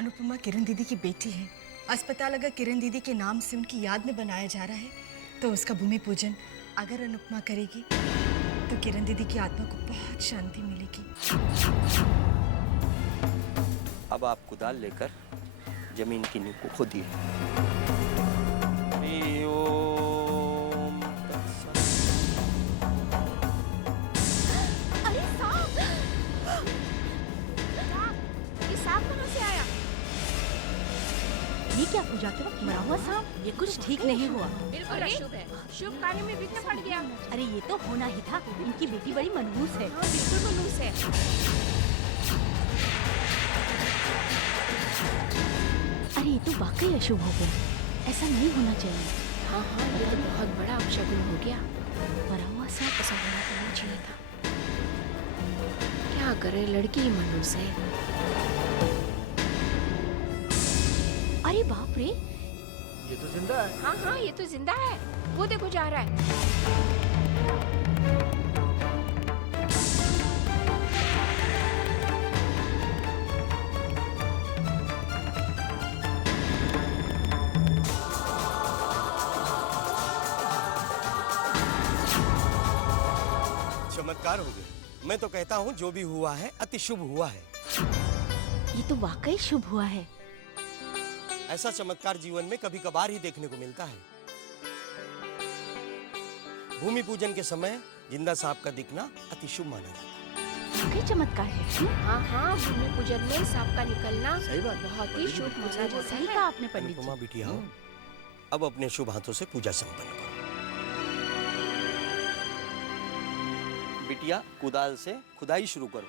अनुपमा किरण दीदी की बेटी है। अस्पताल अगर किरण दीदी के नाम से उनकी याद में बनाया जा रहा है तो उसका भूमि पूजन अगर अनुपमा करेगी तो किरण दीदी की आत्मा को बहुत शांति मिलेगी। अब आप कुदाल लेकर जमीन की नींव को खोदिए। अरे सांप! ये सांप कहाँ से आया? ये क्या पूजा के वक्त मरा हुआ सांप? ये कुछ ठीक नहीं हुआ। बिल्कुल अशुभ है। शुभ कार्य में विघ्न पड़ गया। अरे ये तो होना ही था। इनकी बेटी बड़ी मनहूस है। हाँ, बिल्कुल मनहूस है। अरे ये तो वाकई अशुभ हो गया। ऐसा नहीं होना चाहिए। हाँ हाँ, ये तो बहुत बड़ा अपशगुन हो गया। मरा हुआ सांप ऐसा होना तो नहीं चाहिए था। क्या करे, लड़की ही मनहूस है। अरे बाप रे, ये तो जिंदा है। हाँ हाँ, ये तो जिंदा है। वो देखो जा रहा है। चमत्कार हो गया। मैं तो कहता हूँ जो भी हुआ है अति शुभ हुआ है। ये तो वाकई शुभ हुआ है। ऐसा चमत्कार जीवन में कभी कभार ही देखने को मिलता है। भूमि पूजन के समय जिंदा सांप का दिखना अति शुभ माना जाता है। वाकई चमत्कार है। हाँ हाँ, भूमि पूजन में सांप का निकलना सही बात। बहुत ही शुभ माना जाता सही है। कहा आपने पंडित अनुपमा जी। बिटिया, अब अपने शुभ हाथों से पूजा संपन्न करो। बिटिया, कुदाल से खुदाई शुरू करो।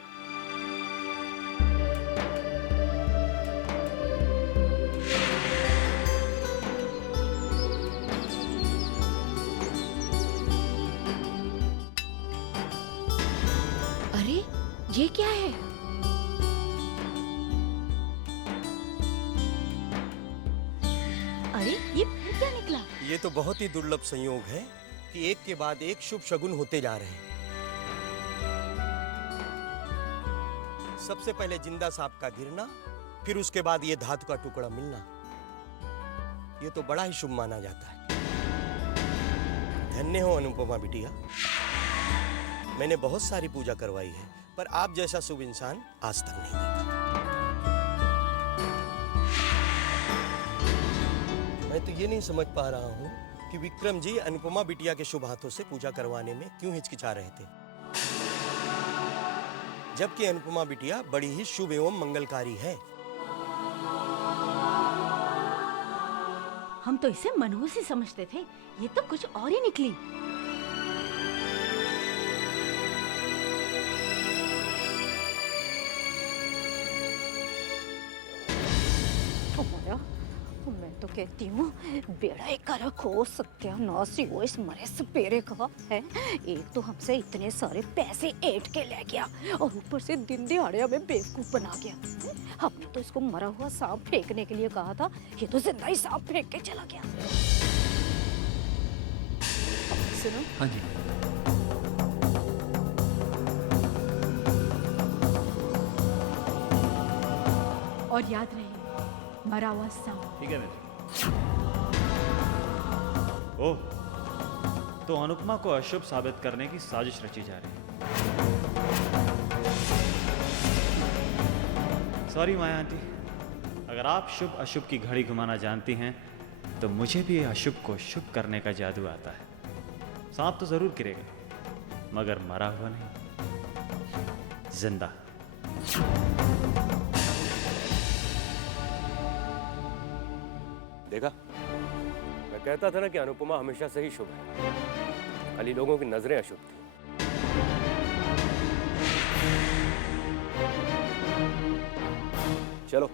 अरे ये क्या है? अरे ये फिर क्या निकला? ये तो बहुत ही दुर्लभ संयोग है कि एक के बाद एक शुभ शगुन होते जा रहे हैं। सबसे पहले जिंदा सांप का गिरना, फिर उसके बाद ये धातु का टुकड़ा मिलना। ये तो बड़ा ही शुभ माना जाता है। धन्य हो अनुपमा बिटिया। मैंने बहुत सारी पूजा करवाई है, पर आप जैसा शुभ इंसान आज तक नहीं देखा। मैं तो ये नहीं समझ पा रहा हूँ कि विक्रम जी अनुपमा बिटिया के शुभ हाथों से पूजा करवाने में क्यों हिचकिचा रहे थे, जबकि अनुपमा बिटिया बड़ी ही शुभ एवं मंगलकारी है। हम तो इसे मनहूस ही समझते थे। ये तो कुछ और ही निकली। मैं तो कहती हूँ बेड़ा एक करक हो, सत्यानाश हो इस मरे सपेरे का है। एक तो हमसे इतने सारे पैसे ऐंठ के ले गया और ऊपर से दिन दिहाड़े हमें बेवकूफ बना गया। हमने तो इसको मरा हुआ सांप फेंकने के लिए कहा था, ये तो जिंदा ही सांप फेंक के चला गया। सुनो। हाँ जी। और याद रहे, मरा हुआ सांप। ठीक है मित्र। ओह, तो अनुपमा को अशुभ साबित करने की साजिश रची जा रही है। सॉरी माया आंटी, अगर आप शुभ अशुभ की घड़ी घुमाना जानती हैं तो मुझे भी अशुभ को शुभ करने का जादू आता है। सांप तो जरूर गिरेगा, मगर मरा हुआ नहीं, जिंदा। देखा, मैं कहता था ना कि अनुपमा हमेशा से ही शुभ है, खाली लोगों की नजरें अशुभ थी। चलो,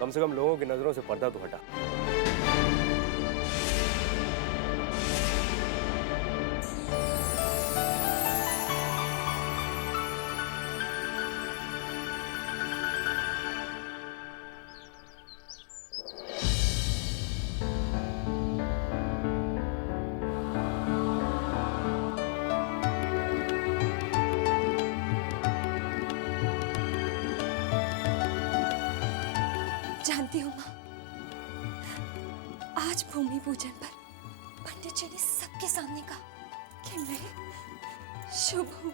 कम से कम लोगों की नजरों से पर्दा तो हटा। जानती हूँ माँ, आज भूमि पूजन पर पंडित जी ने सबके सामने कहा कि मैं शुभ हूँ।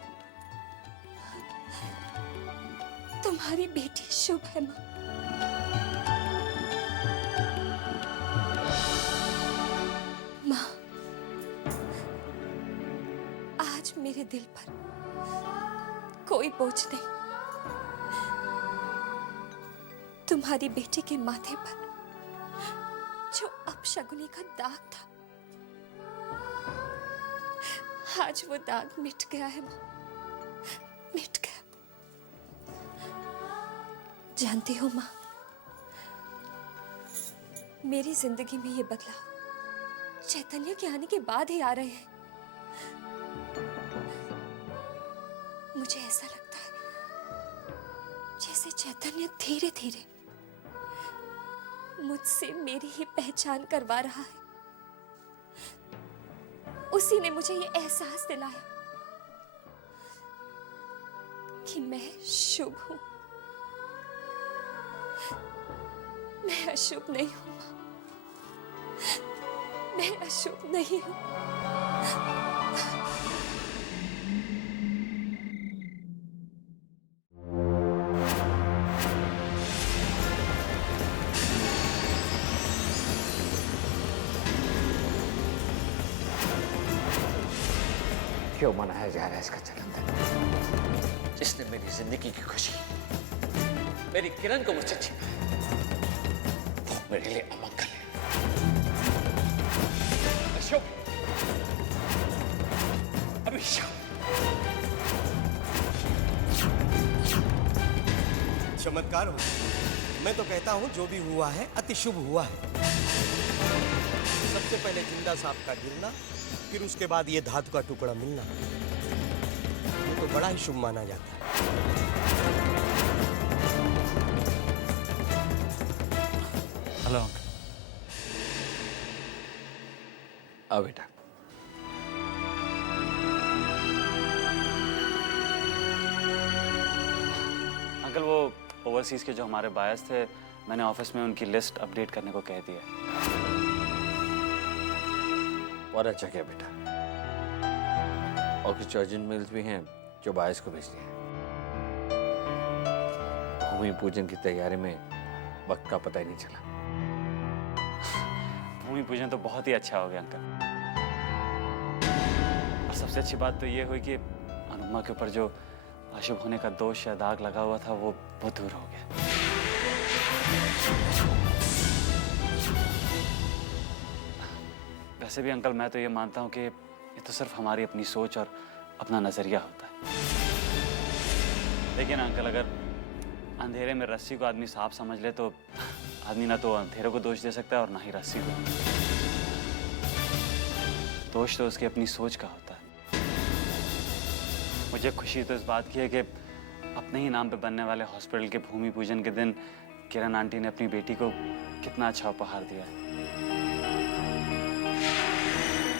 तुम्हारी बेटी शुभ है माँ। माँ, आज मेरे दिल पर कोई बोझ नहीं। तुम्हारी बेटी के माथे पर जो अपशगुनी का दाग था, आज वो दाग मिट गया है माँ, मिट गया। जानती हो माँ, मेरी जिंदगी में ये बदलाव चैतन्य के आने के बाद ही आ रहे हैं। मुझे ऐसा लगता है जैसे चैतन्य धीरे धीरे मुझसे मेरी ही पहचान करवा रहा है। उसी ने मुझे ये एहसास दिलाया कि मैं शुभ हूं, मैं अशुभ नहीं हूं मां, मैं अशुभ नहीं हूं। क्यों मनाया जा रहा है इसका जन्मदिन? जिसने मेरी जिंदगी की खुशी, मेरी किरण को मुझसे छीना, वो मेरे लिए अमंगल है, अशुभ, अभिशाप। चमत्कार हो। मैं तो कहता हूँ जो भी हुआ है अति शुभ हुआ है। सबसे पहले जिंदा सांप का गिरना, फिर उसके बाद ये धातु का टुकड़ा मिलना, ये तो बड़ा ही शुभ माना जाता है। Hello uncle. आओ बेटा। अंकल वो ओवरसीज के जो हमारे बायर्स थे, मैंने ऑफिस में उनकी लिस्ट अपडेट करने को कह दिया। और अच्छा क्या बेटा, और कुछ अर्जेंट मेल्स भी हैं जो बायस को भेजनी है। भूमि पूजन की तैयारी में वक्त का पता ही नहीं चला। भूमि पूजन तो बहुत ही अच्छा हो गया अंकल। और सबसे अच्छी बात तो ये हुई कि अनुपमा के ऊपर जो अशुभ होने का दोष या दाग लगा हुआ था वो दूर हो गया। वैसे भी अंकल मैं तो ये मानता हूँ कि ये तो सिर्फ हमारी अपनी सोच और अपना नजरिया होता है। लेकिन अंकल अगर अंधेरे में रस्सी को आदमी सांप समझ ले तो आदमी ना तो अंधेरे को दोष दे सकता है और ना ही रस्सी को। दोष तो उसकी अपनी सोच का होता है। मुझे खुशी तो इस बात की है कि अपने ही नाम पे बनने वाले हॉस्पिटल के भूमि पूजन के दिन किरण आंटी ने अपनी बेटी को कितना अच्छा उपहार दिया है।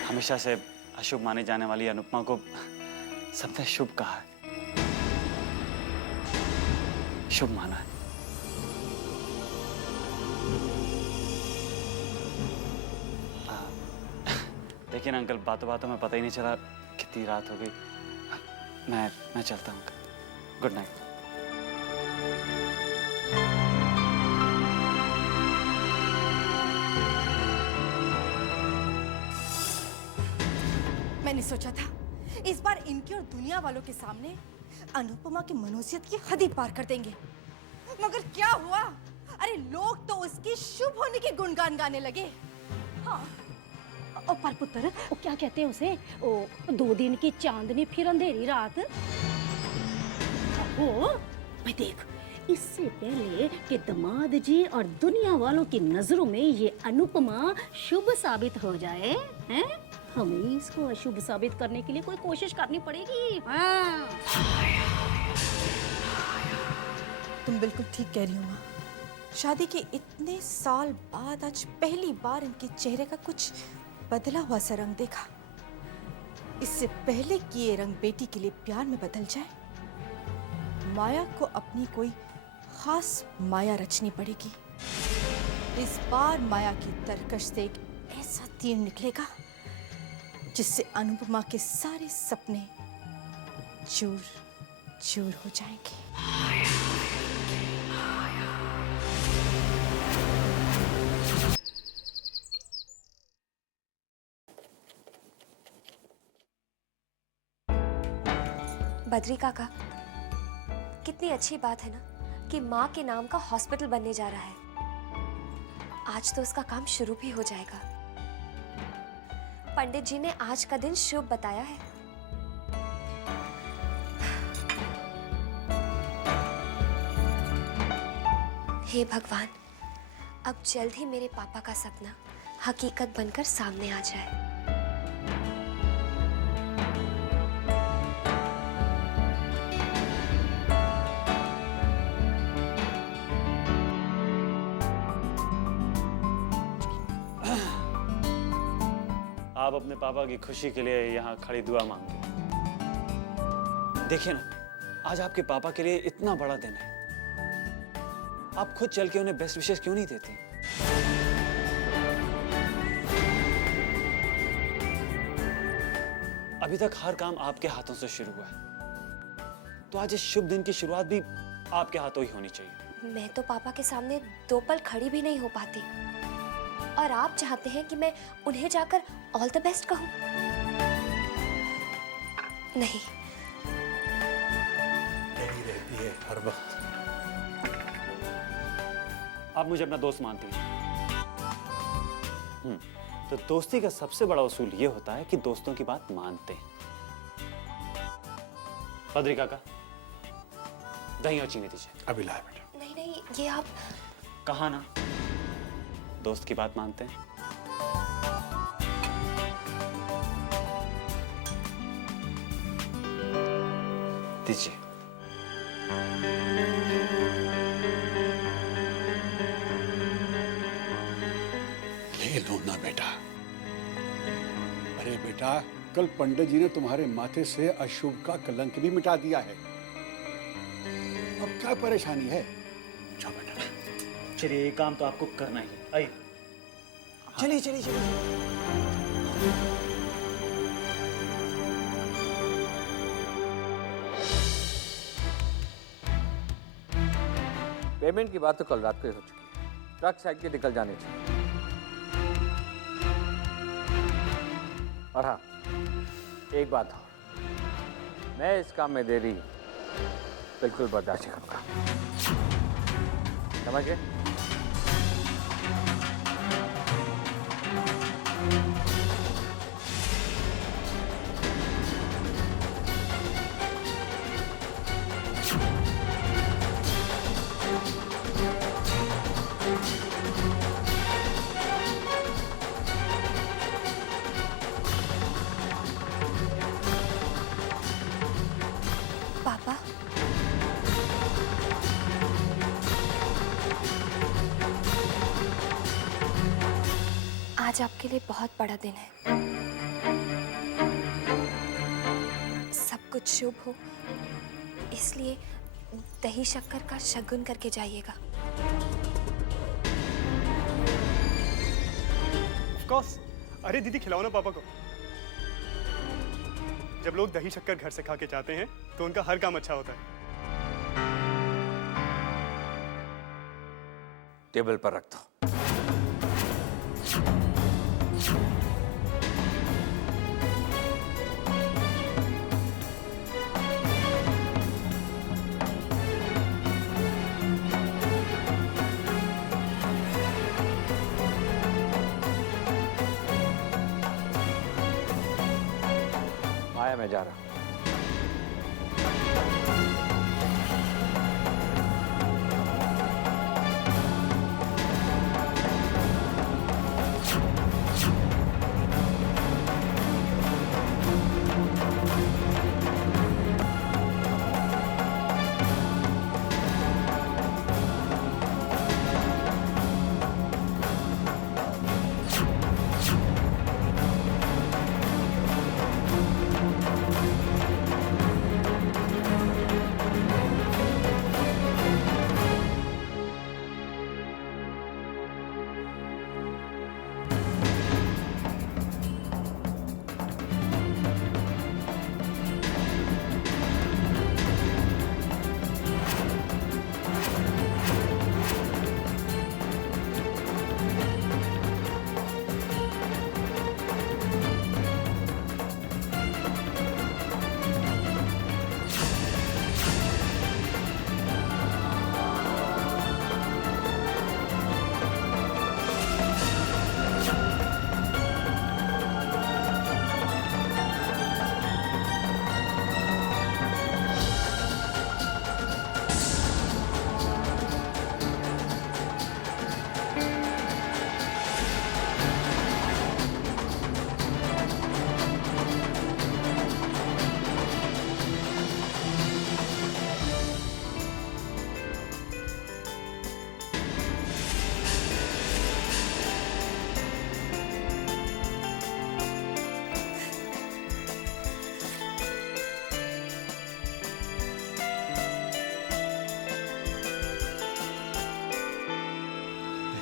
हमेशा से अशुभ माने जाने वाली अनुपमा को सबने शुभ कहा है, शुभ माना है। लेकिन अंकल बातों बातों में पता ही नहीं चला कितनी रात हो गई। मैं चलता हूँ। Good night. मैंने सोचा था इस बार इनके और दुनिया वालों के सामने अनुपमा की मनुष्यत की हद ही पार कर देंगे, मगर क्या हुआ? अरे लोग तो उसकी शुभ होने की गुणगान गाने लगे। हाँ, और पर पुत्र वो क्या कहते हैं उसे, ओ 2 दिन की चांदनी फिर अंधेरी रात। वो मैं देख, इससे पहले कि दामाद जी और दुनिया वालों की नजरों में ये अनुपमा शुभ साबित हो जाए, हैं? हमें इसको अशुभ साबित करने के लिए कोई कोशिश करनी पड़ेगी। हाँ। तुम बिल्कुल ठीक कह रही हो माँ। शादी के इतने साल बाद आज पहली बार इनके चेहरे का कुछ बदला हुआ सा रंग देखा। इससे पहले कि ये रंग बेटी के लिए प्यार में बदल जाए, माया को अपनी कोई खास माया रचनी पड़ेगी। इस बार माया की तरकश से एक ऐसा तीर निकलेगा जिससे अनुपमा के सारे सपने चूर चूर हो जाएंगे। बद्री काका, कितनी अच्छी बात है ना कि माँ के नाम का हॉस्पिटल बनने जा रहा है। आज तो उसका काम शुरू भी हो जाएगा। पंडित जी ने आज का दिन शुभ बताया है। हे भगवान, अब जल्द ही मेरे पापा का सपना हकीकत बनकर सामने आ जाए। आप अपने पापा की खुशी के लिए यहाँ खड़ी दुआ मांगे। देखिए ना, आज आपके पापा के लिए इतना बड़ा दिन है, आप खुद चल के उन्हें बेस्ट विशेस क्यों नहीं देती? अभी तक हर काम आपके हाथों से शुरू हुआ है, तो आज इस शुभ दिन की शुरुआत भी आपके हाथों ही होनी चाहिए। मैं तो पापा के सामने 2 पल खड़ी भी नहीं हो पाती, और आप चाहते हैं कि मैं उन्हें जाकर ऑल द बेस्ट कहूं? नहीं। यही रहती है हर वक्त। आप मुझे अपना दोस्त मानती हैं। तो दोस्ती का सबसे बड़ा उसूल ये होता है कि दोस्तों की बात मानते हैं। बद्री काका, दही और चीनी दीजिए। अभी लाए बेटा। नहीं नहीं, ये आप कहा ना, दोस्त की बात मानते हैं। दीजिए। ले लो ना बेटा। अरे बेटा, कल पंडित जी ने तुम्हारे माथे से अशुभ का कलंक भी मिटा दिया है। अब क्या परेशानी है? जाओ बेटा। चलिए, ये काम तो आपको करना ही है। आइए, चलिए चलिए चलिए। पेमेंट की बात तो कल रात को ही हो चुकी है। ट्रक साइड के निकल जाने चाहिए। और हाँ, एक बात और, मैं इस काम में देरी बिल्कुल बर्दाश्त नहीं करूंगा। समझ गए? पापा, आज आपके लिए बहुत बड़ा दिन है। सब कुछ शुभ हो, इसलिए दही शक्कर का शगुन करके जाइएगा। Of course. अरे दीदी, खिलाओ ना पापा को। जब लोग दही शक्कर घर से खा के जाते हैं तो उनका हर काम अच्छा होता है। टेबल पर रख दो। आया, मैं जा रहा हूं।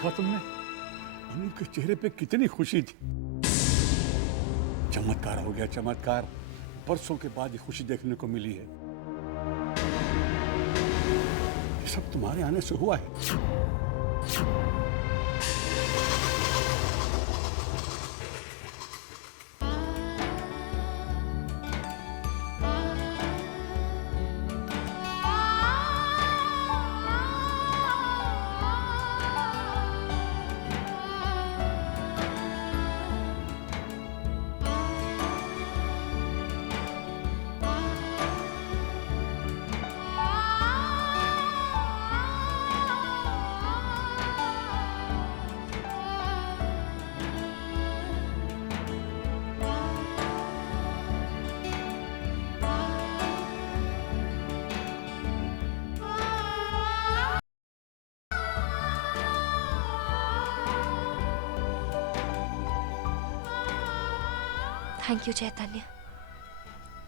देखा तुमने अनूप के चेहरे पे कितनी खुशी थी। चमत्कार हो गया, चमत्कार। बरसों के बाद ये खुशी देखने को मिली है। ये सब तुम्हारे आने से हुआ है। थैंक यू चैतन्य,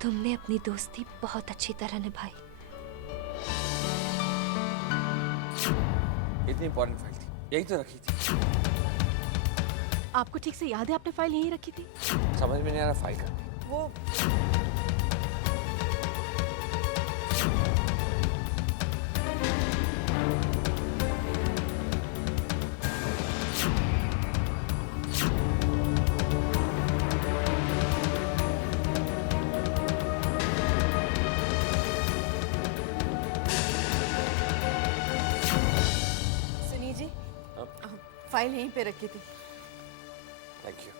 तुमने अपनी दोस्ती बहुत अच्छी तरह निभाई। इतनी इंपॉर्टेंट फाइल थी, यही तो रखी थी। आपको ठीक से याद है आपने फाइल यहीं रखी थी? समझ में नहीं आ रहा फाइल का। वो सुनिए जी, फाइल यहीं पे रखी थी। Thank you.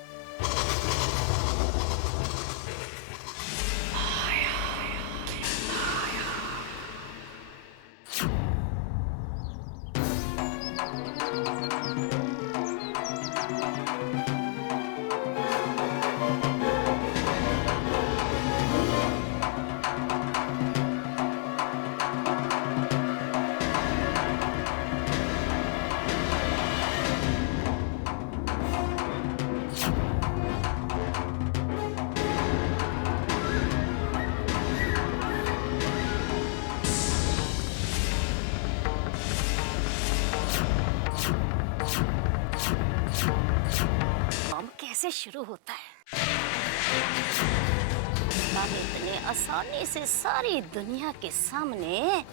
काम कैसे शुरू होता है? हम इतने आसानी से सारी दुनिया के सामने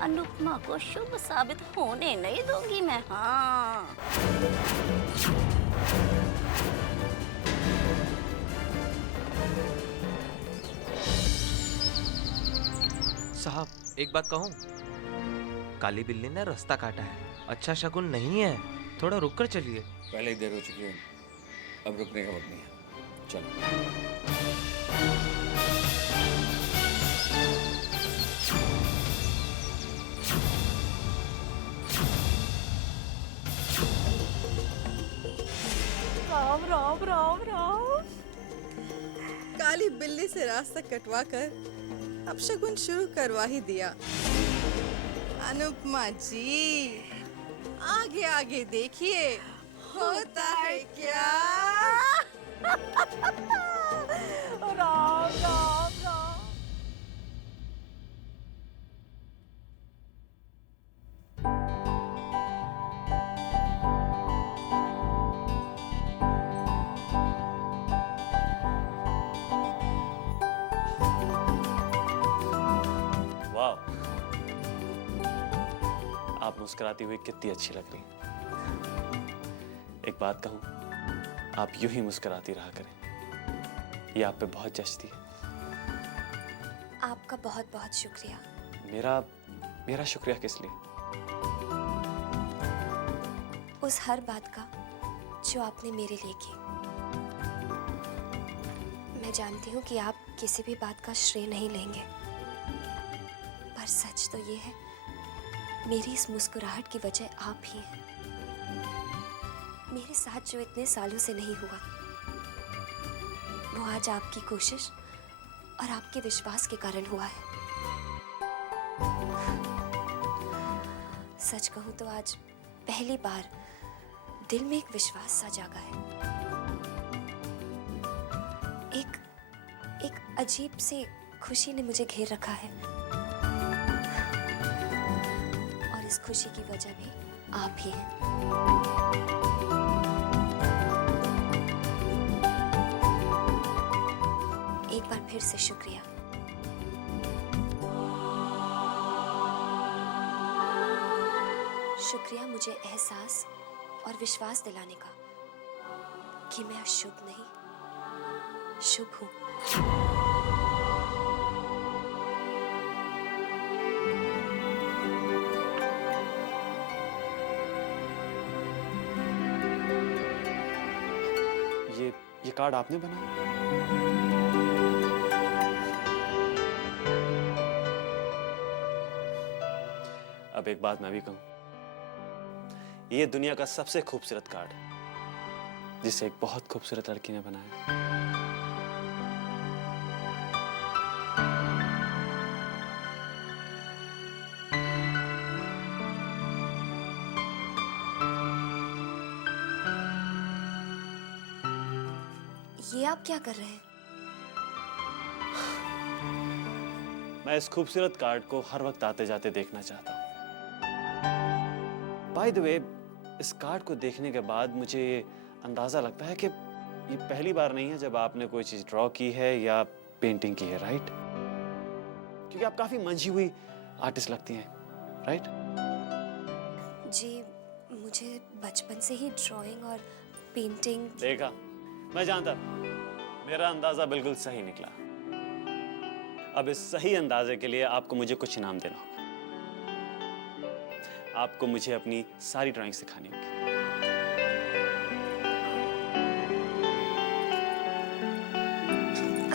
अनुपमा को शुभ साबित होने नहीं दूंगी मैं। हाँ, साहब एक बात कहूँ, काली बिल्ली ने रास्ता काटा है, अच्छा शकुन नहीं है, थोड़ा रुक कर चलिए। पहले ही देर हो चुकी है, अब रुकने का वक्त नहीं है। चलो। राम राम राम राम। काली बिल्ली से रास्ता कटवा कर अब शगुन शुरू करवा ही दिया। अनुपमा जी, आगे आगे देखिए होता है क्या। राम राम राम। वाह, आप मुस्कुराती हुई कितनी अच्छी लग रही हैं। एक बात कहूं, आप यूं ही मुस्कुराती रहा करें, ये आप पे बहुत जचती है। आपका बहुत बहुत शुक्रिया। मेरा शुक्रिया किस लिए? उस हर बात का जो आपने मेरे लिए की। मैं जानती हूँ कि आप किसी भी बात का श्रेय नहीं लेंगे, पर सच तो ये है, मेरी इस मुस्कुराहट की वजह आप ही हैं। मेरे साथ जो इतने सालों से नहीं हुआ, वो आज आपकी कोशिश और आपके विश्वास के कारण हुआ है। सच कहूं तो आज पहली बार दिल में एक विश्वास सा जागा है। एक अजीब सी खुशी ने मुझे घेर रखा है, और इस खुशी की वजह भी आप ही हैं। एक बार फिर से शुक्रिया। शुक्रिया मुझे एहसास और विश्वास दिलाने का कि मैं अशुभ नहीं, शुभ हूं। ये कार्ड आपने बनाया? अब एक बात मैं भी कहूं, ये दुनिया का सबसे खूबसूरत कार्ड है जिसे एक बहुत खूबसूरत लड़की ने बनाया। ये आप क्या कर रहे हैं? मैं इस खूबसूरत कार्ड को हर वक्त आते जाते देखना चाहता हूँ। बाय द वे, इस कार्ड को देखने के बाद मुझे ये अंदाजा लगता है कि ये पहली बार नहीं है जब आपने कोई चीज ड्रॉ की है या पेंटिंग की है, राइट? क्योंकि आप काफी मंझी हुई आर्टिस्ट लगती हैं, राइट? जी, मुझे बचपन से ही ड्राइंग और पेंटिंग। देखा, मैं जानता मेरा अंदाजा बिल्कुल सही निकला। अब इस सही अंदाजे के लिए आपको मुझे कुछ इनाम देना होगा। आपको मुझे अपनी सारी ड्राइंग सिखानी होगी।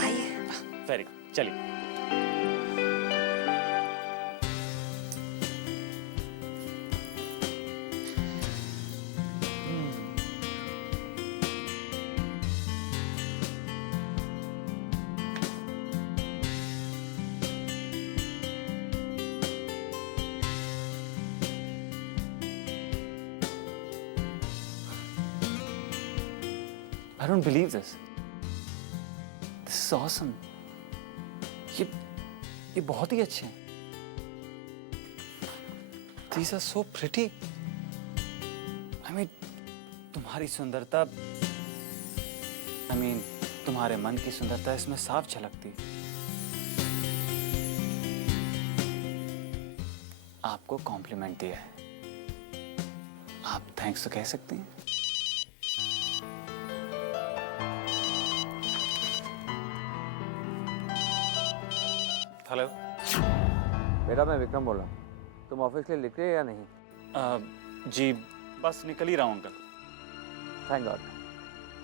आइए। वेरी गुड, चलिए। I don't believe this. This is awesome. ये बहुत ही अच्छे हैं. These are so pretty. I mean, तुम्हारी सुंदरता, I mean, तुम्हारे मन की सुंदरता इसमें साफ झलकती है. आपको कॉम्प्लीमेंट दिया है. आप थैंक्स तो कह सकते हैं. हेलो बेटा, मैं विक्रम बोल रहा हूँ। तुम ऑफिस के लिए लिख रहे हो या नहीं? जी बस निकल ही रहा हूँ अंकल। Thank God.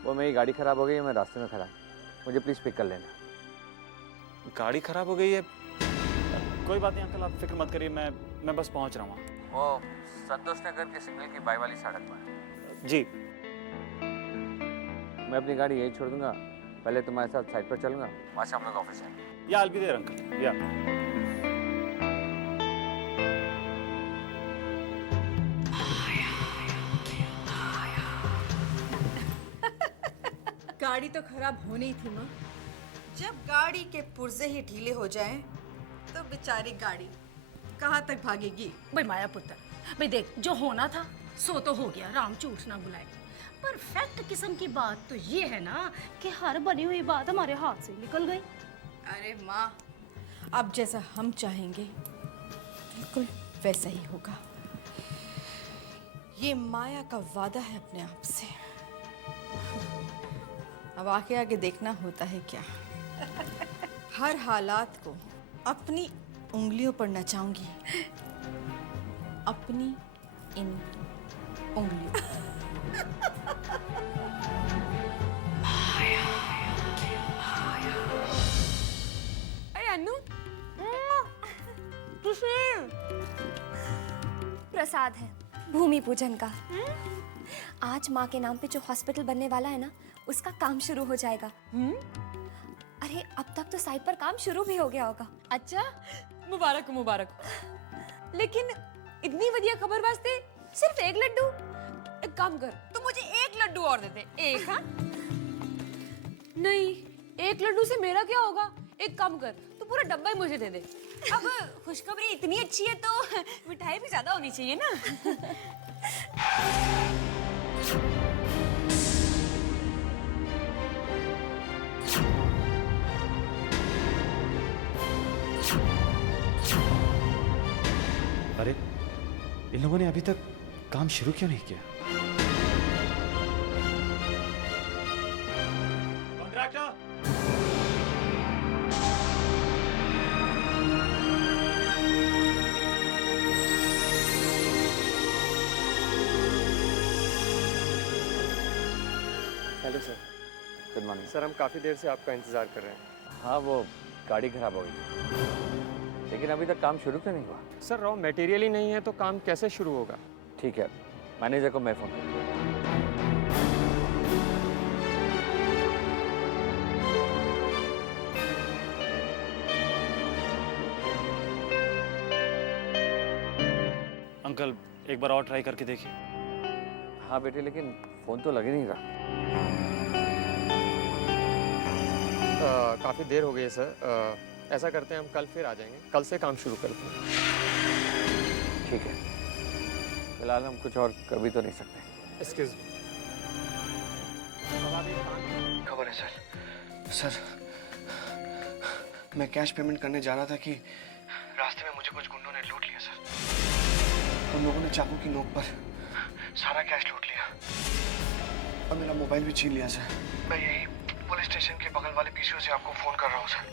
वो मेरी गाड़ी खराब हो गई है, मैं रास्ते में खड़ा हूँ। मुझे प्लीज़ पिक कर लेना। गाड़ी खराब हो गई है? कोई बात नहीं अंकल, आप फिक्र मत करिए, मैं बस पहुँच रहा हूँ। वो संतोष नगर के सिग्नल की बाई वाली सड़क पर। जी। मैं अपनी गाड़ी यही छोड़ दूंगा, पहले तुम्हारे साथ साइड पर चलूंगा, वहाँ से हम लोग ऑफिस जाएंगे। या I'll be there अंकल। या गाड़ी तो खराब होनी ही थी माँ। जब गाड़ी के पुर्जे ही ढीले हो जाएं, तो बेचारी गाड़ी कहाँ तक भागेगी? भाई माया पुत्र, भाई देख, जो होना था सो तो हो गया, राम झूठ ना बुलाए। परफेक्ट किस्म की बात तो ये है ना कि हर बनी हुई बात हमारे हाथ से निकल गई। अरे माँ, अब जैसा हम चाहेंगे बिल्कुल वैसा ही होगा। ये माया का वादा है अपने आप से। अब आगे आगे देखना होता है क्या। हर हालात को अपनी उंगलियों पर नचाऊंगी, अपनी इन उंगलियों। अरे अन्नू, प्रसाद है भूमि पूजन का। आज माँ के नाम पे जो हॉस्पिटल बनने वाला है ना, उसका काम शुरू हो जाएगा। अरे अब तक तो साइट पर काम शुरू भी हो गया होगा। अच्छा, मुबारक हो मुबारक हो। लेकिन इतनी बढ़िया खबर वास्ते सिर्फ एक लड्डू? एक काम कर, तो मुझे एक लड्डू और दे दे। एक? हाँ नहीं, एक लड्डू से मेरा क्या होगा? एक काम कर, तू पूरा डब्बा ही मुझे दे दे। अब खुशखबरी इतनी अच्छी है तो मिठाई भी ज्यादा होनी चाहिए ना। अरे इन लोगों ने अभी तक काम शुरू क्यों नहीं किया? Contractor! Hello sir. Good morning. Sir हम काफ़ी देर से आपका इंतज़ार कर रहे हैं। हाँ, वो गाड़ी खराब हो गई थी, लेकिन अभी तक काम शुरू क्यों नहीं हुआ? सर रॉ मटेरियल ही नहीं है तो काम कैसे शुरू होगा? ठीक है, मैनेजर को मैं फ़ोन करूँगा। अंकल एक बार और ट्राई करके देखिए। हाँ बेटे, लेकिन फ़ोन तो लग ही नहीं रहा। काफ़ी देर हो गई है सर। ऐसा करते हैं हम कल फिर आ जाएंगे, कल से काम शुरू करते हैं। ठीक है, फिलहाल हम कुछ और कर भी तो नहीं सकते। Excuse me. खबर है सर। सर मैं कैश पेमेंट करने जा रहा था कि रास्ते में मुझे कुछ गुंडों ने लूट लिया सर। उन लोगों ने चाकू की नोक पर सारा कैश लूट लिया और मेरा मोबाइल भी छीन लिया सर। मैं यही पुलिस स्टेशन के बगल वाले पीसीओ से आपको फोन कर रहा हूँ सर।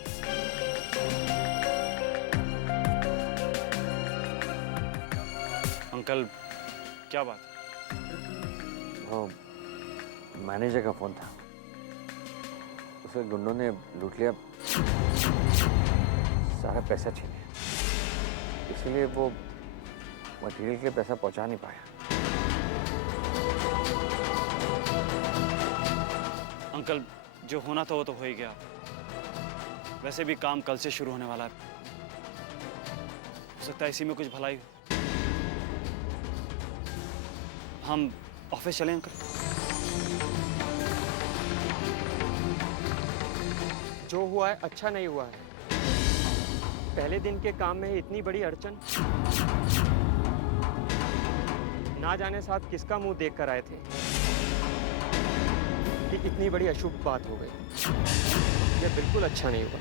अंकल क्या बात? वो मैनेजर का फ़ोन था, उसे गुंडों ने लूट लिया, सारा पैसा छीन लिया, इसलिए वो मटेरियल के लिए पैसा पहुंचा नहीं पाया। अंकल जो होना था वो तो हो ही गया। वैसे भी काम कल से शुरू होने वाला है, हो सकता है इसी में कुछ भलाई हो। हम ऑफिस चलें अंकल? जो हुआ है अच्छा नहीं हुआ है। पहले दिन के काम में इतनी बड़ी अड़चन, ना जाने साथ किसका मुंह देख कर आए थे कि इतनी बड़ी अशुभ बात हो गई। ये बिल्कुल अच्छा नहीं हुआ।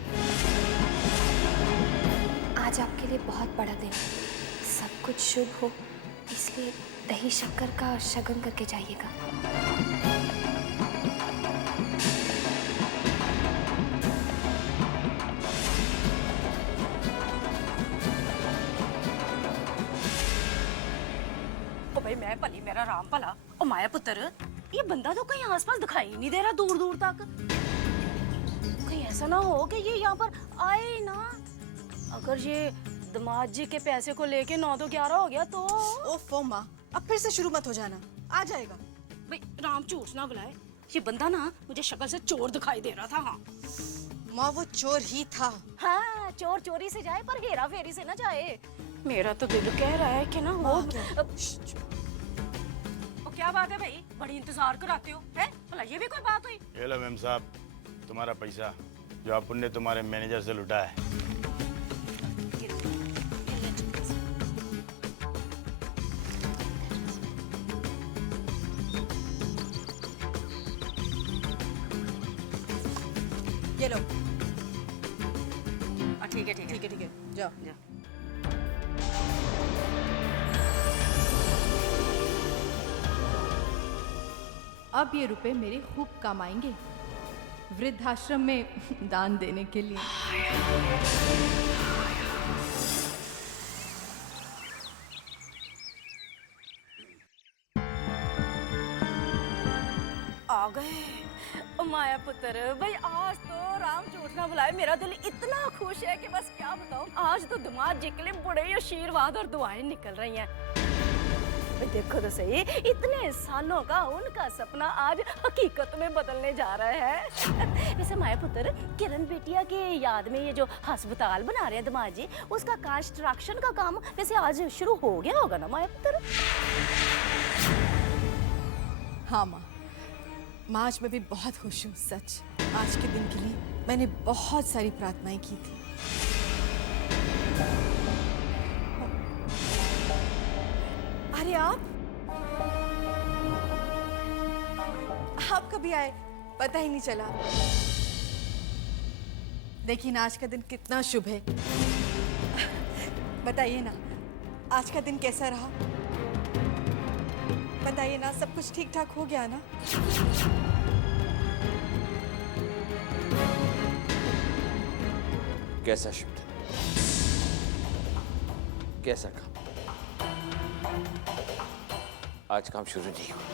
आज आपके लिए बहुत बड़ा दिन है, सब कुछ शुभ हो इसलिए दही शक्कर का शगुन करके जाइएगा। ओ भाई मैं भली मेरा राम भला। ओ माया पुत्र, ये बंदा तो कहीं आसपास दिखाई नहीं दे रहा दूर दूर तक। कहीं ऐसा ना हो कि ये यहाँ पर आए ही ना। अगर ये दामाद जी के पैसे को लेके 9 तो 11 हो गया तो। ओफो माँ, अब फिर से शुरू मत हो जाना, आ जाएगा। भाई राम झूठ ना बुलाए, ये बंदा ना मुझे शक्ल से चोर दिखाई दे रहा था। हाँ माँ वो चोर ही था। हाँ, चोर चोरी से जाए पर हेरा फेरी से ना जाए। मेरा तो दिल कह रहा है कि ना वो क्या बात है भाई, बड़ी इंतजार कराते हो हैं? भला ये भी कोई बात हुई? ये लो मैम साहब, तुम्हारा पैसा जो अपन ने तुम्हारे मैनेजर से लुटा है। ये लो। ठीक है ठीक है ठीक है जाओ। अब ये रुपए मेरे खूब काम आएंगे वृद्धाश्रम में दान देने के लिए। आ गए ओ माया पुत्र। भाई आज तो राम झूठ ना बुलाए, मेरा दिल इतना खुश है कि बस क्या बताऊं। आज तो दामाद जी के लिए बड़े ही आशीर्वाद और दुआएं निकल रही हैं। भाई देखो तो सही, इतने सालों का उनका सपना आज हकीकत में बदलने जा रहा है। वैसे माया पुत्र, किरण बेटिया के याद में ये जो अस्पताल बना रहे हैं दामाद जी, उसका कंस्ट्रक्शन का काम वैसे आज शुरू हो गया होगा ना माया पुत्र? हाँ माँ, माँ आज मैं भी बहुत खुश हूँ। सच आज के दिन के लिए मैंने बहुत सारी प्रार्थनाएं की थी। अरे आप आप कभी आए पता ही नहीं चला। देखिए ना आज का दिन कितना शुभ है। बताइए ना आज का दिन कैसा रहा? बताइए ना सब कुछ ठीक ठाक हो गया ना? कैसा शुभ दिन, कैसा काम? आज काम शुरू नहीं हुआ।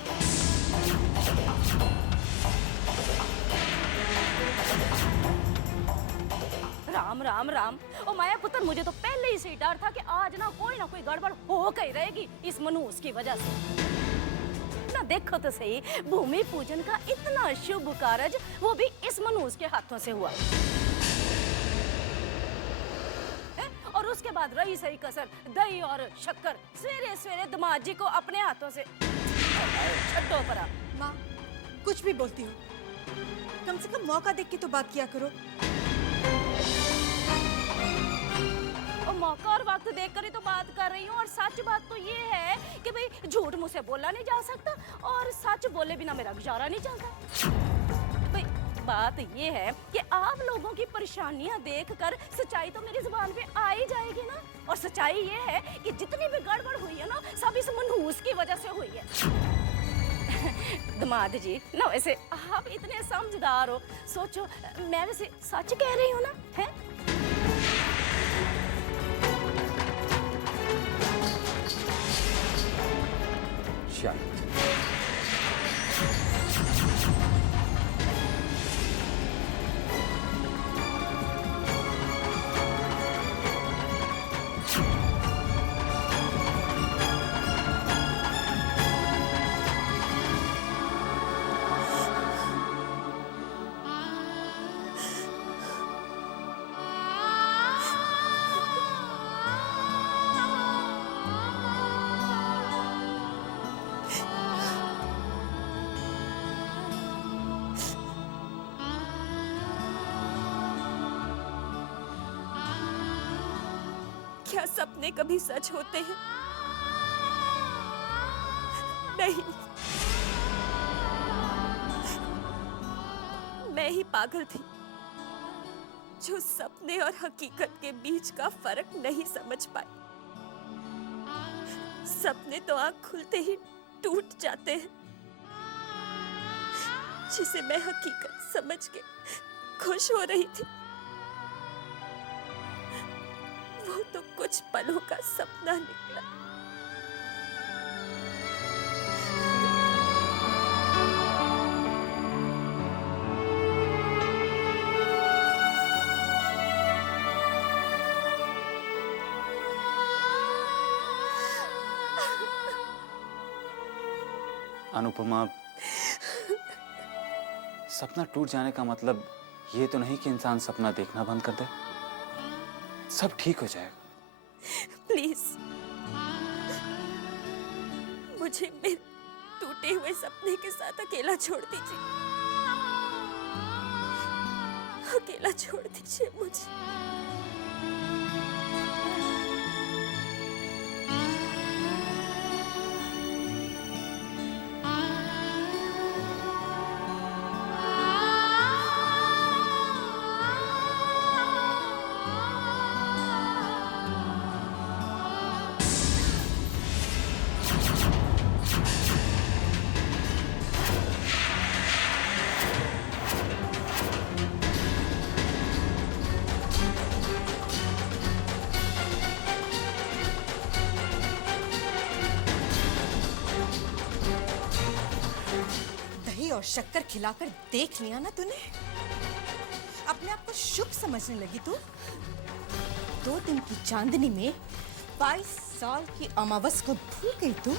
राम राम राम। ओ माया पुत्र, मुझे तो पहले ही से डर था कि आज ना कोई गड़बड़ हो के ही रहेगी इस मनहूस की वजह से। ना देखो तो सही, भूमि पूजन का इतना शुभ कार्य वो भी इस मनहूस के हाथों से हुआ है? और उसके बाद रही सही कसर दही और शक्कर सवेरे सवेरे दामाद जी को अपने हाथों से छड्डो परा। माँ कुछ भी बोलती हो, कम से कम मौका देख के तो बात किया करो। और मौका और वक्त देखकर ही तो बात कर रही हूँ। और सच बात तो ये है कि भाई झूठ मुझसे बोला नहीं जा सकता और सच बोले बिना मेरा गुजारा नहीं चलता। भाई बात ये है कि आप लोगों की परेशानियां देखकर सच्चाई तो मेरी जुबान पे आ ही जाएगी ना। और सच्चाई ये है कि जितनी भी गड़बड़ हुई है ना सब इस मनहूस की वजह से हुई है। दामाद जी ना, वैसे आप इतने समझदार हो, सोचो मैं वैसे सच कह रही हूँ ना? है क्या सपने कभी सच होते हैं? नहीं, मैं ही पागल थी जो सपने और हकीकत के बीच का फर्क नहीं समझ पाई। सपने तो आंख खुलते ही टूट जाते हैं, जिसे मैं हकीकत समझ के खुश हो रही थी वो तो कुछ पलों का सपना निकला। अनुपमा, सपना टूट जाने का मतलब ये तो नहीं कि इंसान सपना देखना बंद कर दे। सब ठीक हो जाएगा। प्लीज मुझे मेरे टूटे हुए सपने के साथ अकेला छोड़ दीजिए। अकेला छोड़ दीजिए मुझे। और शक्कर खिलाकर देख लिया ना तूने? अपने आप को शुभ समझने लगी तू? 2 दिन की चांदनी में 22 साल की अमावस को भूल गई तू?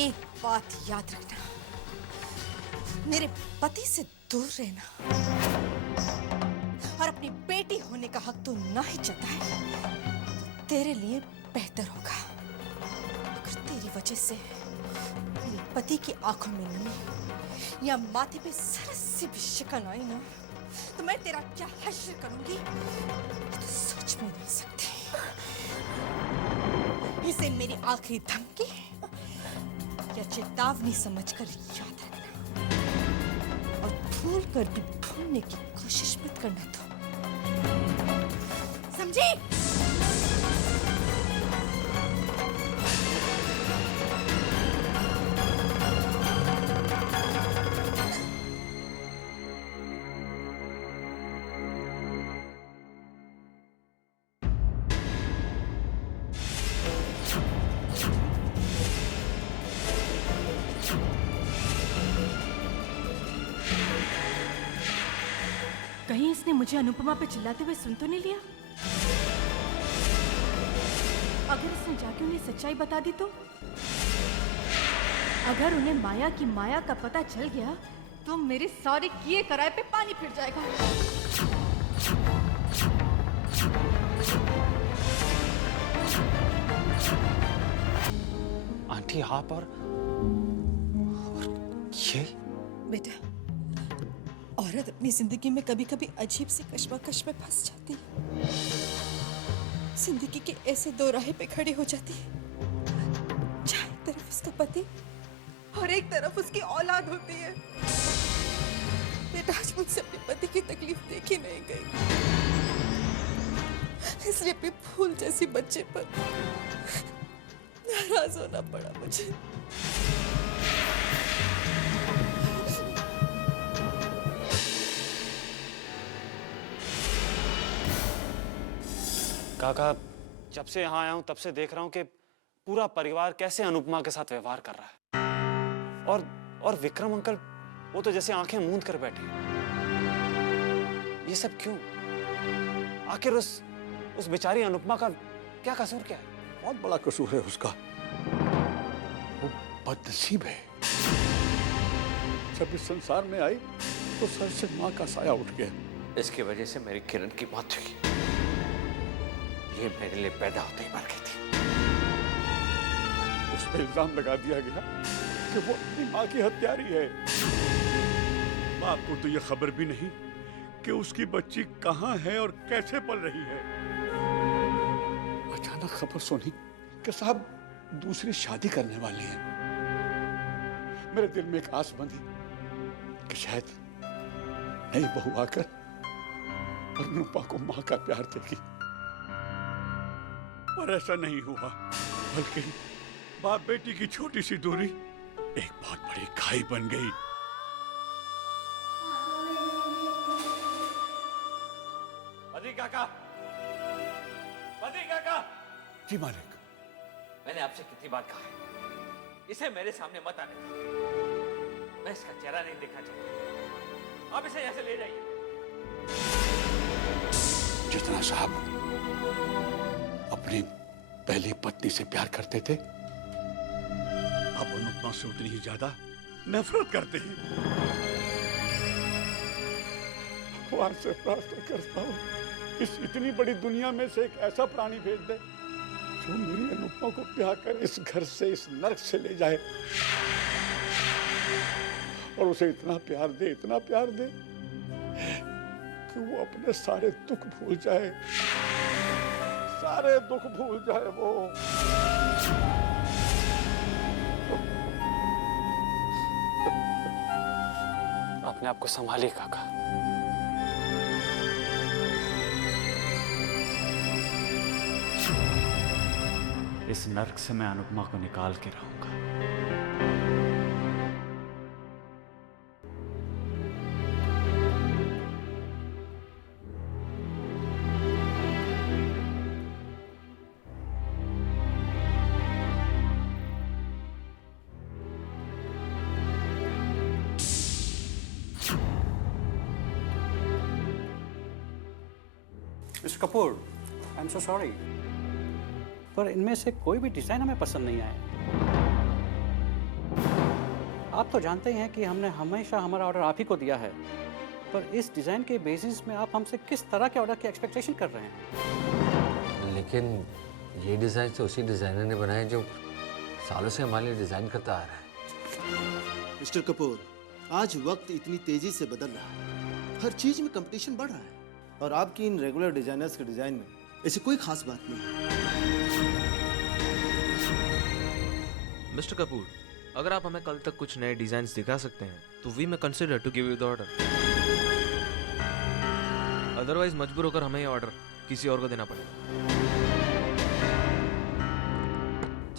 एक बात याद रखना, मेरे पति से दूर रहना और अपनी बेटी होने का हक तू ना ही जताए तो तेरे लिए बेहतर होगा। अगर तेरी वजह से मेरे पति की आंखों में नमी या माथे पे जरा सी भी शिकन आई ना तो मैं तेरा क्या हश्र करूंगी तो सोच भी नहीं सकती। इसे मेरी आखिरी धमकी या चेतावनी समझकर याद रखना। भूल कर भी भूलने की कोशिश मत करना तो समझी? कहीं इसने मुझे अनुपमा पे चिल्लाते हुए सुन तो नहीं लिया? अगर इसने जाके उन्हें सच्चाई बता दी तो? अगर उन्हें माया की माया का पता चल गया तो मेरे सारे किए कराए पे पानी फिर जाएगा। आंटी आप और ये? बेटा, औरत अपनी जिंदगी में कभी कभी अजीब सी कश्मकश में फंस जाती है। जिंदगी के ऐसे दो राहे पे खड़ी हो जाती है, जहाँ एक तरफ उसका पति और एक तरफ उसकी औलाद होती है। बेटा, आज मुझसे अपने पति की तकलीफ देखी नहीं गई, इसलिए अपने फूल जैसी बच्चे पर नाराज होना पड़ा मुझे। काका, जब से यहाँ आया हूँ तब से देख रहा हूँ कि पूरा परिवार कैसे अनुपमा के साथ व्यवहार कर रहा है। और विक्रम अंकल, वो तो जैसे आंखें मूंद कर बैठे। ये सब क्यों? आखिर उस बेचारी अनुपमा का क्या कसूर क्या है? बहुत बड़ा कसूर है उसका। वो बदनसीब है। जब इस संसार में आई तो सर से माँ का साया उठ गया। इसकी वजह से मेरी किरण की मौत हुई। ये मेरे लिए पैदा होते ही मर गई थी। उस पर इल्जाम लगा दिया गया कि वो अपनी माँ की हत्यारी है। बाप को तो ये खबर भी नहीं कि उसकी बच्ची कहाँ है और कैसे पल रही है। अचानक खबर सुनी कि साहब दूसरी शादी करने वाले हैं। मेरे दिल में एक आस बंधी कि शायद नई बहू आकर अनुपमा को माँ का प्यार देगी, पर ऐसा नहीं हुआ। बल्कि बाप बेटी की छोटी सी दूरी एक बहुत बड़ी खाई बन गई। बद्री काका, बद्री काका। जी मालिक। मैंने आपसे कितनी बार कहा है, इसे मेरे सामने मत आने दो। मैं इसका चेहरा नहीं देखना चाहता। आप इसे यहाँ से ले जाइए। जितना साहब अपनी पहली पत्नी से प्यार करते थे, अब अनुपमा से उतनी ही ज्यादा नफरत करते हैं। भगवान से प्रार्थना करता हूँ इस इतनी बड़ी दुनिया में से एक ऐसा प्राणी भेज दे जो मेरी अनुपमा को ब्याह कर इस घर से, इस नर्क से ले जाए और उसे इतना प्यार दे कि वो अपने सारे दुख भूल जाए, सारे दुख भूल जाए वो। अपने आप को संभालिए काका। इस नर्क से मैं अनुपमा को निकाल के रहूंगा। Mister Kapoor, I am so sorry, पर इनमें से कोई भी डिज़ाइन हमें पसंद नहीं आया। आप तो जानते ही हैं कि हमने हमेशा हमारा ऑर्डर आप ही को दिया है, पर इस डिज़ाइन के बेसिस में आप हमसे किस तरह के ऑर्डर की एक्सपेक्टेशन कर रहे हैं? लेकिन ये डिजाइन तो उसी डिजाइनर ने बनाए जो सालों से हमारे लिए डिजाइन करता आ रहा है। मिस्टर कपूर, आज वक्त इतनी तेजी से बदल रहा है, हर चीज में कंपटीशन बढ़ रहा है, और आपकी इन रेगुलर डिजाइनर्स के डिजाइन में ऐसी कोई खास बात नहीं है। मिस्टर कपूर, अगर आप हमें कल तक कुछ नए डिजाइन दिखा सकते हैं तो we may consider to give you the order. Otherwise मजबूर होकर हमें ये ऑर्डर किसी और को देना पड़ेगा।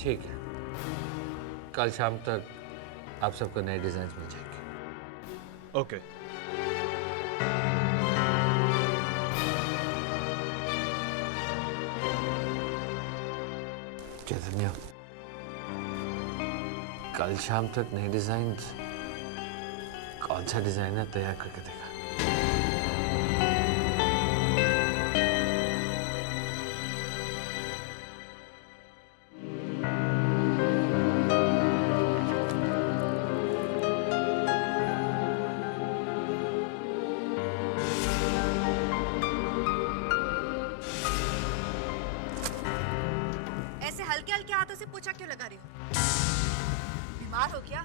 ठीक है, कल शाम तक आप सबको नए डिजाइन मिल जाएंगे। ओके। चैतन्य, कल शाम तक नए डिजाइन कौन सा डिजाइनर तैयार करके देगा? ऐसे हल्के हल्के हाथों से पोछा क्यों लगा रही हो? बीमार हो क्या?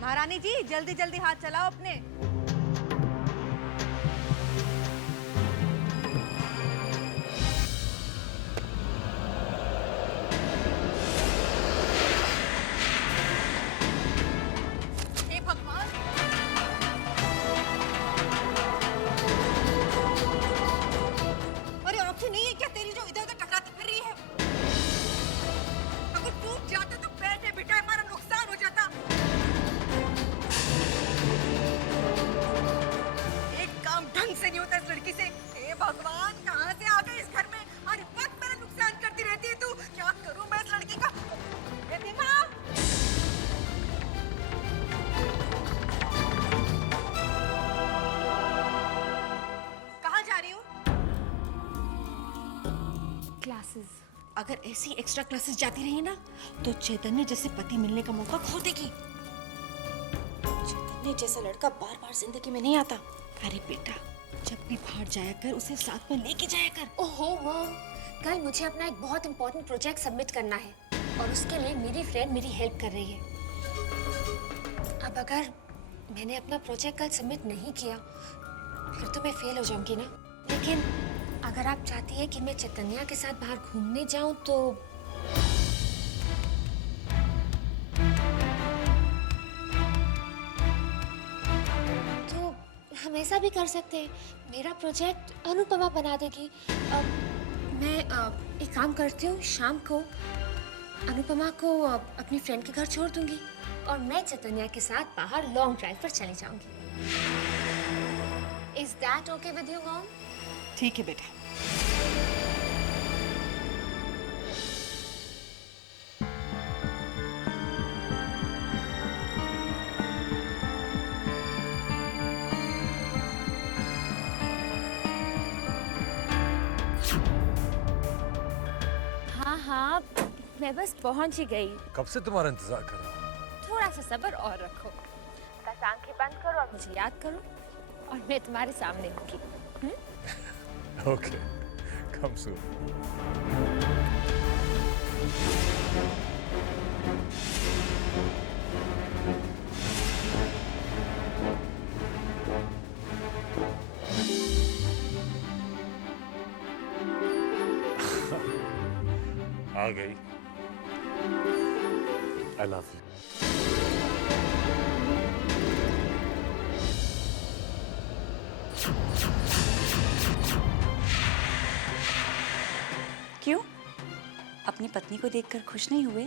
महारानी जी जल्दी जल्दी हाथ चलाओ अपने। हे भगवान! अरे आंखें नहीं है क्या तेरी जो इधर उधर टकराती फिर रही है? अगर टूट जाता तो बैठे बिठाए हमारा नुकसान हो जाता। एक काम ढंग से नहीं होता इस लड़की से। हे भगवान, कहाँ से आ गई इस घर में? हर वक्त मेरा नुकसान करती रहती है तू। क्या करूं मैं इस लड़की का? हे दिमाग! कहाँ जा रही हो? क्लासेस। अगर ऐसी एक्स्ट्रा क्लासेस जाती रही ना तो चैतन्य जैसे पति मिलने का मौका खो देगी। चैतन्य जैसा लड़का बार बार जिंदगी में नहीं आता। अरे बेटा, जब भी बाहर जाया कर उसे साथ में लेके जाया कर। ओहो मॉम, कल मुझे अपना एक बहुत इंपॉर्टेंट प्रोजेक्ट सबमिट करना है और उसके लिए मेरी फ्रेंड मेरी हेल्प कर रही है। अब अगर मैंने अपना प्रोजेक्ट कल सबमिट नहीं किया फिर तो मैं फेल हो जाऊंगी ना। लेकिन अगर आप चाहती हैं कि मैं चैतन्या के साथ बाहर घूमने जाऊं तो हम ऐसा भी कर सकते हैं। मेरा प्रोजेक्ट अनुपमा बना देगी। मैं एक काम करती हूँ, शाम को अनुपमा को अपनी फ्रेंड के घर छोड़ दूंगी और मैं चैतन्या के साथ बाहर लॉन्ग ड्राइव पर चली जाऊंगी। Is that okay with you mom? ठीक है बेटा। हाँ हाँ, मैं बस पहुंच ही गई। कब से तुम्हारा इंतजार कर रहा हूँ। थोड़ा सा सब्र और रखो। बस आंखें बंद करो और मुझे याद करो और मैं तुम्हारे सामने होंगी। ओके, कम सून। आ गई। I love you. क्यों? अपनी पत्नी को देखकर खुश नहीं हुए?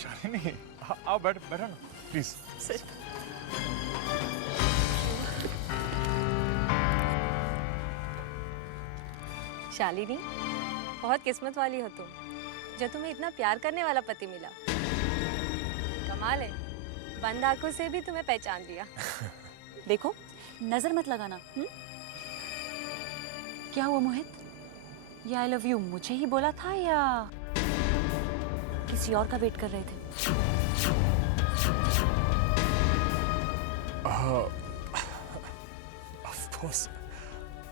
शालिनी, आओ बैठो ना प्लीज। शालिनी, बहुत किस्मत वाली हो तुम जो तुम्हें इतना प्यार करने वाला पति मिला। कमाल है, बंद आंखों से भी तुम्हें पहचान लिया। देखो, नजर मत लगाना। क्या हुआ मोहित? ये आई लव यू मुझे ही बोला था या किसी और का वेट कर रहे थे? ऑफ कोर्स,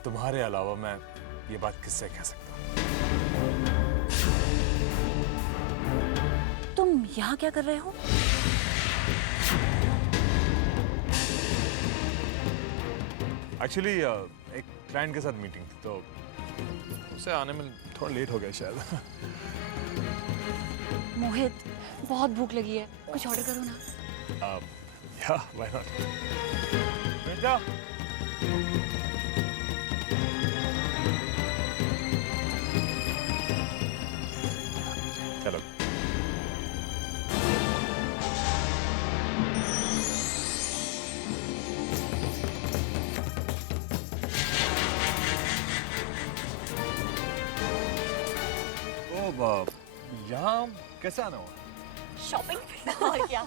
तुम्हारे अलावा मैं ये बात किससे कह सकता हूँ? तुम यहाँ क्या कर रहे हो? एक्चुअली एक क्लाइंट के साथ मीटिंग थी तो उसे आने में थोड़ा लेट हो गया शायद। मोहित, बहुत भूख लगी है, कुछ ऑर्डर करो ना। या व्हाई नॉट। बेटा चलो। यहाँ कैसे आना हुआ? शॉपिंग और क्या,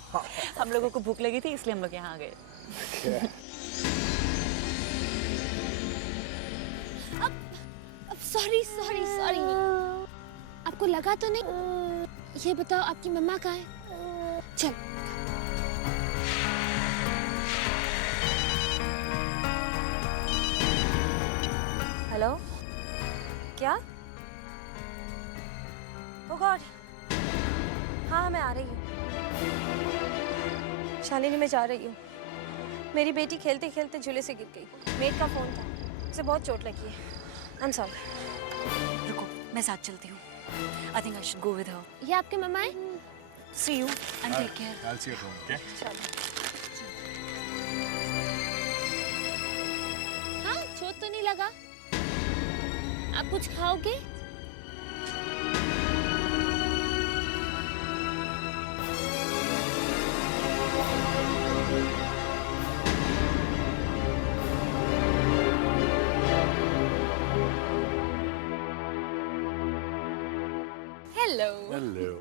हम लोगों को भूख लगी थी इसलिए हम लोग यहाँ आ गए। अब सॉरी सॉरी सॉरी, आपको लगा तो नहीं? ये बताओ आपकी मम्मा कहाँ है? चल। हेलो, क्या? ओह गॉड, हाँ मैं आ रही हूँ। शालिनी, मैं जा रही हूँ। मेरी बेटी खेलते खेलते झूले से गिर गई। मेड का फोन था, उसे बहुत चोट लगी है। I am sorry. रुको, मैं साथ चलती हूँ। I think I should go with her. ये आपके मम्मा है? See you and take care. I'll see you at home, okay? हाँ, चोट तो नहीं लगा? आप कुछ खाओगे? हेलो। हेलो।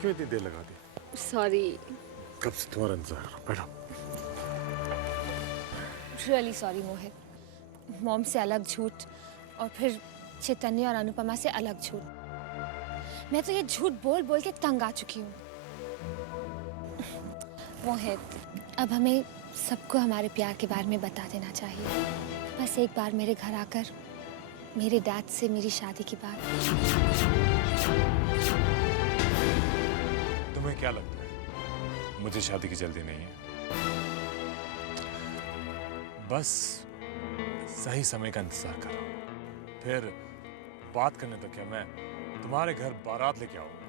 क्यों इतनी देर लगा दी? सॉरी। कब से तुम्हारा इंतजार? बैठो। रियली सॉरी मोहित। मॉम से अलग झूठ और फिर चैतन्य और अनुपमा से अलग झूठ। मैं तो ये झूठ बोल बोल के तंग आ चुकी हूँ। मोहित, अब हमें सबको हमारे प्यार के बारे में बता देना चाहिए। बस एक बार मेरे घर आकर मेरे डैड से मेरी शादी की बात। तुम्हें क्या लगता है मुझे शादी की जल्दी नहीं है? बस सही समय का इंतजार कर रहा हूं। फिर बात करने तक क्या मैं तुम्हारे घर बारात लेके आऊंगा।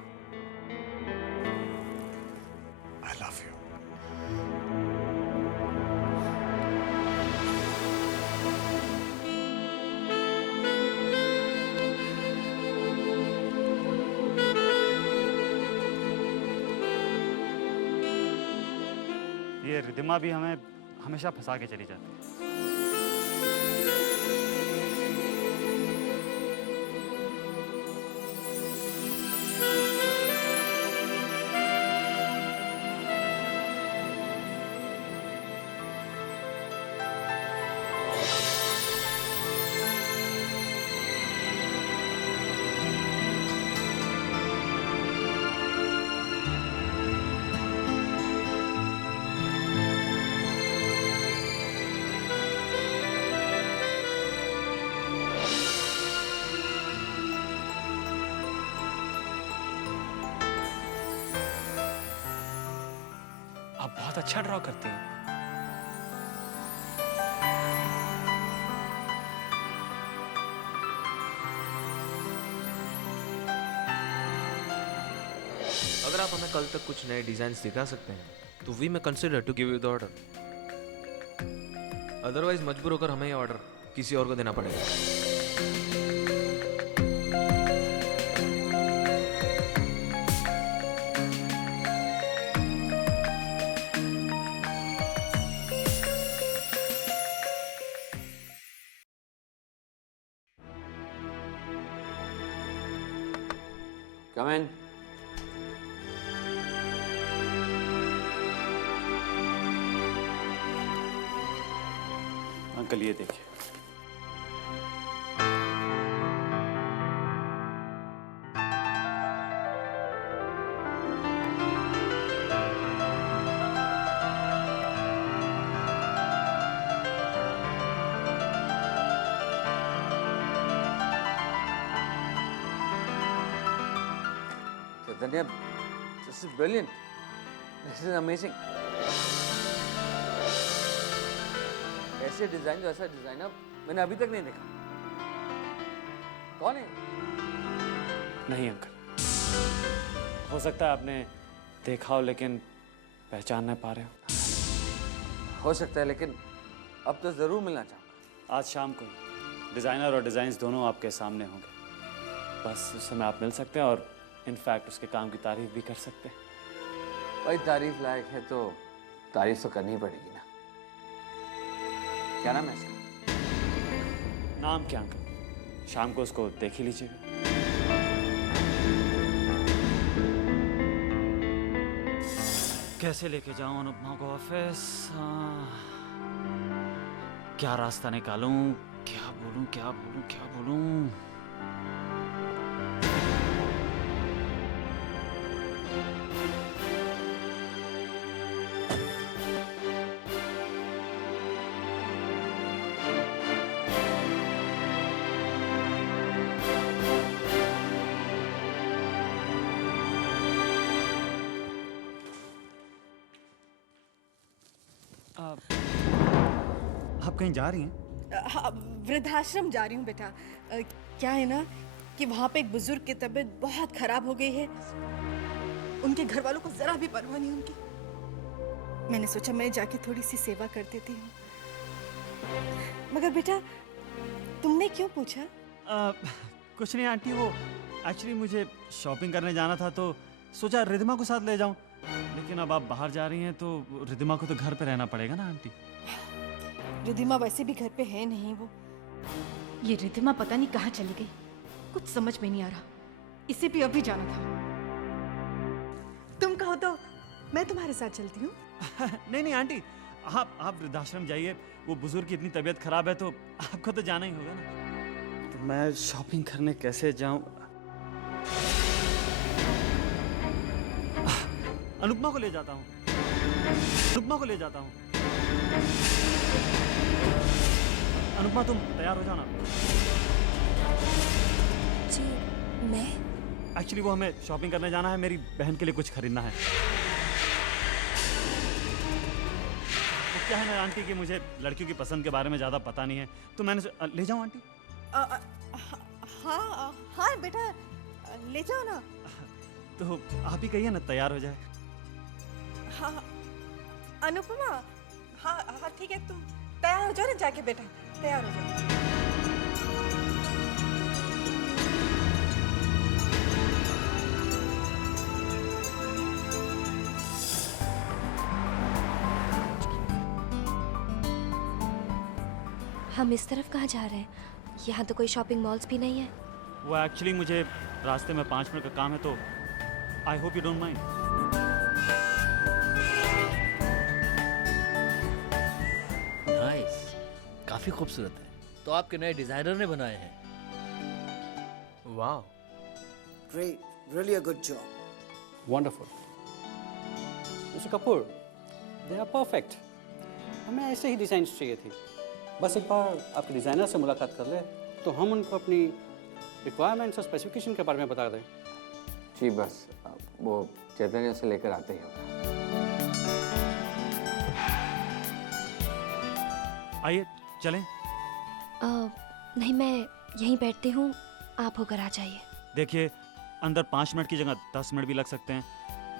I love you. ये रिद्धिमा भी हमें हमेशा फंसा के चली जाती है। आप बहुत अच्छा ड्रॉ करती हैं। अगर आप हमें कल तक कुछ नए डिजाइन दिखा सकते हैं तो we may consider to give you the order. Otherwise मजबूर होकर हमें ये ऑर्डर किसी और को देना पड़ेगा। Come in. अंकल ये देखिए। Chaitanya, this is brilliant. This is amazing. ऐसे डिजाइन वैसा डिजाइनर मैंने अभी तक नहीं देखा। कौन है? नहीं अंकल, हो सकता है आपने देखा हो लेकिन पहचान नहीं पा रहे हो। हो सकता है, लेकिन अब तो जरूर मिलना चाहूँगा। आज शाम को डिज़ाइनर और डिज़ाइंस दोनों आपके सामने होंगे। बस उस समय आप मिल सकते हैं और इनफैक्ट उसके काम की तारीफ भी कर सकते हैं। भाई तारीफ लायक है तो तारीफ तो करनी पड़ेगी ना। क्या नाम है इसका? नाम क्या अंकल? शाम को उसको देख ही लीजिएगा। कैसे लेके जाऊं अनुपमा को ऑफिस? क्या रास्ता निकालूं? क्या बोलूं क्या बोलूं क्या बोलूं? आप कहीं जा रही हैं? हाँ, वृद्धाश्रम जा रही हूँ बेटा। क्या है ना कि वहाँ पे एक बुजुर्ग की तबीयत बहुत खराब हो गई है। उनके घर वालों को जरा भी परवाह नहीं उनकी। मैंने सोचा मैं जाके थोड़ी सी सेवा कर देती हूँ। मगर बेटा तुमने क्यों पूछा? कुछ नहीं आंटी, वो एक्चुअली मुझे शॉपिंग करने जाना था तो सोचा रिद्धिमा को साथ ले जाऊं। लेकिन अब आप बाहर जा रही हैं तो रिद्धिमा को तो घर पे रहना पड़ेगा ना आंटी। रिद्धिमा वैसे भी घर पे है नहीं। वो ये रिद्धिमा पता नहीं कहाँ चली गई, कुछ समझ में नहीं आ रहा। इसे भी अभी जाना था। तुम कहो तो मैं तुम्हारे साथ चलती हूँ। नहीं नहीं आंटी, आप वृद्धाश्रम जाइए। वो बुजुर्ग की इतनी तबीयत खराब है तो आपको तो जाना ही होगा ना। तो मैं शॉपिंग करने कैसे जाऊं? अनुपमा को ले जाता हूँ। अनुपमा को ले जाता हूँ। अनुपमा तुम तैयार हो जाना। जी मैं? एक्चुअली वो हमें शॉपिंग करने जाना है, मेरी बहन के लिए कुछ खरीदना है। वो क्या है ना आंटी कि मुझे लड़कियों की पसंद के बारे में ज़्यादा पता नहीं है, तो मैंने ले जाऊँ आंटी? हाँ हाँ बेटा ले जाओ ना। तो आप ही कहिए ना तैयार हो जाए। हाँ अनुपमा, हाँ हाँ ठीक है, तुम तैयार हो जाओ ना जाके बेटा, तैयार हो जाओ। हम इस तरफ कहाँ जा रहे हैं? यहाँ तो कोई शॉपिंग मॉल्स भी नहीं है। वो एक्चुअली मुझे रास्ते में 5 मिनट का काम है तो I hope you don't mind. Nice, काफी खूबसूरत है। तो आपके नए डिजाइनर ने बनाए हैं? वाह, Great, really a good job. Wonderful. Mister Kapoor, they are perfect. हमें ऐसे ही डिज़ाइन चाहिए थी। बस एक बार आपके डिज़ाइनर से मुलाकात कर ले तो हम उनको अपनी रिक्वायरमेंट्स और स्पेसिफिकेशन के बारे में बता दें। जी बस वो चैतन्य से लेकर आते ही होगा। आइए चलें। नहीं, मैं यहीं बैठती हूँ, आप होकर आ जाइए। देखिए अंदर 5 मिनट की जगह 10 मिनट भी लग सकते हैं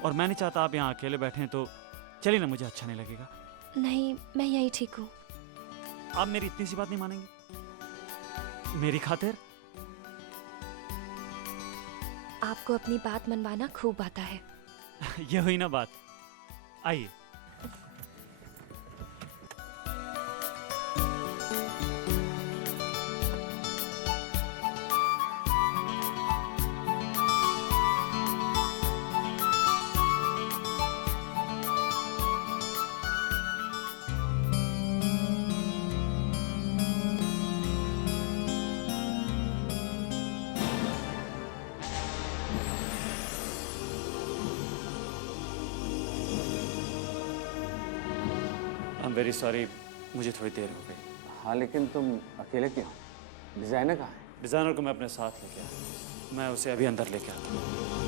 और मैं नहीं चाहता आप यहाँ अकेले बैठें, तो चलिए ना, मुझे अच्छा नहीं लगेगा। नहीं, मैं यहीं ठीक हूँ। आप मेरी इतनी सी बात नहीं मानेंगे मेरी खातिर? आपको अपनी बात मनवाना खूब आता है। ये हुई ना बात। आइए। वेरी सॉरी, मुझे थोड़ी देर हो गई। हाँ लेकिन तुम अकेले क्यों? डिजाइनर कहाँ है? डिजाइनर को मैं अपने साथ लेके आया, मैं उसे अभी अंदर लेके आता हूँ।